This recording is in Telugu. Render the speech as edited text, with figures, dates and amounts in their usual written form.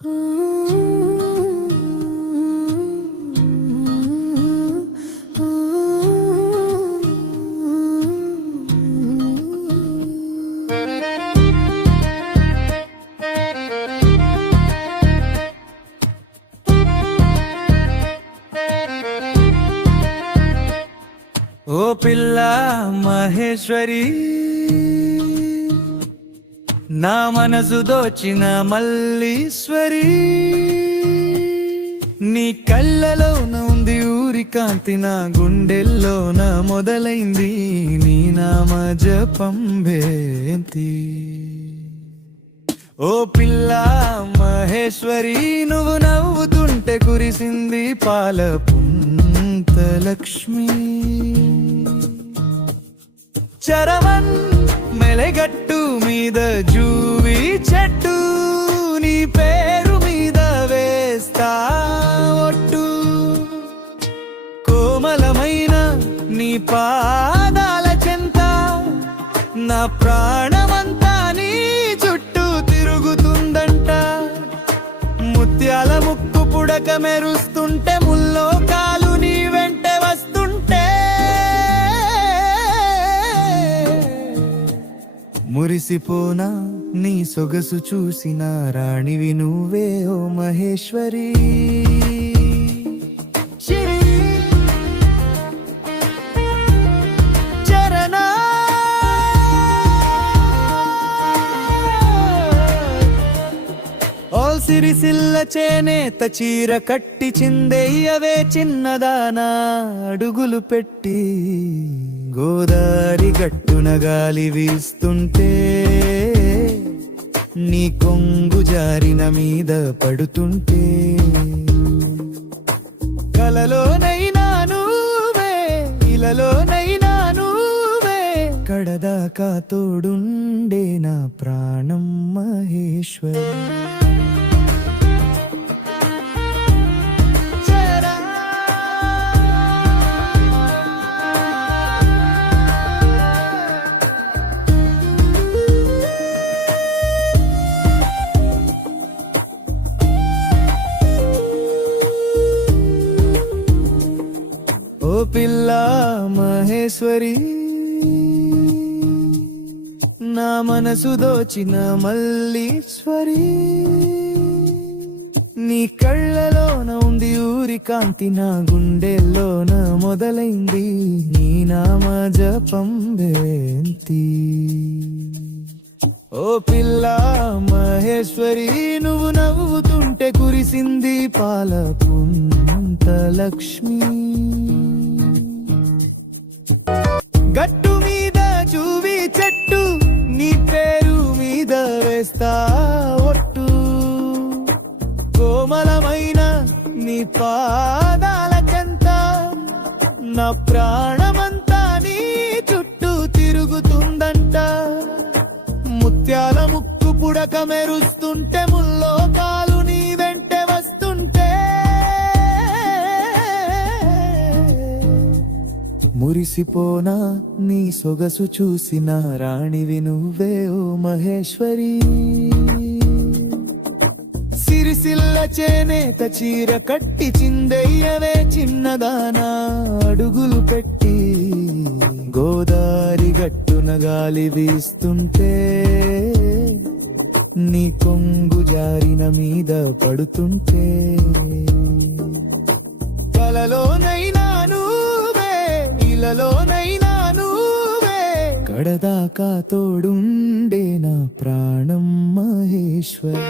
ఓ పిల్ల మహేశ్వరి, నా మనసు దోచిన మల్లీశ్వరి, నీ కళ్ళలోన ఉంది ఊరి కాంతి, నా గుండెల్లోన మొదలైంది నీ నామ జపం భేంతి. ఓ పిల్ల మహేశ్వరి, నువ్వు నవ్వుతుంటే కురిసింది పాల పుంత లక్ష్మి. చరవన్ మెలగట్టు మీద జూవి చెట్టు, నీ పేరు మీద వేస్తా ఒట్టు. కోమలమైన నీ పాదాల చెంత, నా ప్రాణమంతా నీ చుట్టూ తిరుగుతుందంట. ముత్యాల ముక్కు పుడక మెరుస్తుంటే, ముల్లోకాలు నీ వెంట వస్తుంటే, మురిసిపోనా నీ సొగసు చూసిన రాణివి నువ్వే ఓ మహేశ్వరి. చరణ ఓల్ సిరిసిల్ల చేనేత చీర కట్టి చిందెయ్యవే చిన్నదానా అడుగులు పెట్టి. గోదారి గట్టున గాలి వీస్తుంటే, నీ కొంగు జారిన మీద పడుతుంటే, కలలోనైనా నువ్వే ఇలలోనైనా నువ్వే, కడదాకా తోడుండే నా ప్రాణం మహేశ్వరి. ఓ పిల్ల మహేశ్వరి, నా మనసు దోచిన మల్లీశ్వరి, నీ కళ్ళలోన ఉంది ఊరి కాంతి, నా గుండెల్లోన మొదలైంది నీ నామ జపం భేంతి. ఓ పిల్ల మహేశ్వరి, నువ్వు నవ్వుతుంటే కురిసింది పాల పుంత లక్ష్మి. గట్టు మీద జూవి చెట్టు, నీ పేరు మీద వేస్తా ఒట్టు. కోమలమైన నీ పాదాల చెంత, నా ప్రాణమంతా నీ చుట్టూ తిరుగుతుందంట. ముత్యాల ముక్కు పుడక మెరుస్తుంటే, ముల్లోకాలు నీ వెంట వస్తుంటే, మురిసిపోనా నీ సొగసు చూసిన రాణివి నువ్వే ఓ మహేశ్వరి. సిరిసిల్ల చేనేత చీర కట్టి చిందెయ్యవే చిన్నదానా అడుగులు పెట్టి. గోదారి గట్టున గాలి వీస్తుంటే, నీ కొంగు జారిన మీద పడుతుంటే, కలలోనైనా ఇలలోనైనా నువ్వే, కడదాకా తోడుండే నా ప్రాణం మహేశ్వరి.